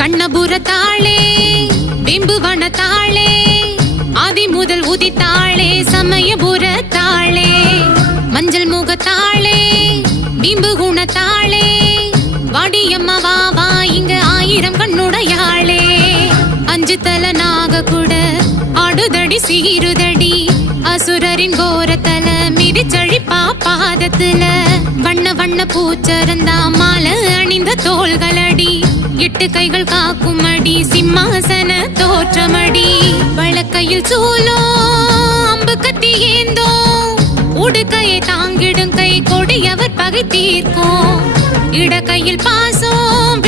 கண்ணபுரத்தாளே பிம்புவனத்தாளே ஆதி முதல் உதித்தாளே சமயபுரத்தாளே மஞ்சள் முகத்தாளே பிம்பு குணத்தாளே வாடியம்மா வா வா இங்க 1000 கண்ணுடையாளே அஞ்சு தல நாக கூட ஆடுதடி சீருதடி அசுரரின் கோரத்தல மிதிச்சழிப்பா பாதத்துல வண்ண வண்ண பூச்சரந்தா மாலை அணிந்த தோள்களடி 8 கைகள் காக்கும் அடி சிம்மாசன தோற்றமடி வழக்கையில் சூலோ அம்பு கத்தி ஏந்தோ உடுக்கையை தாங்கிடும் கை கொடியவர் பகை தீர்க்கும் இடக்கையில் பாசம்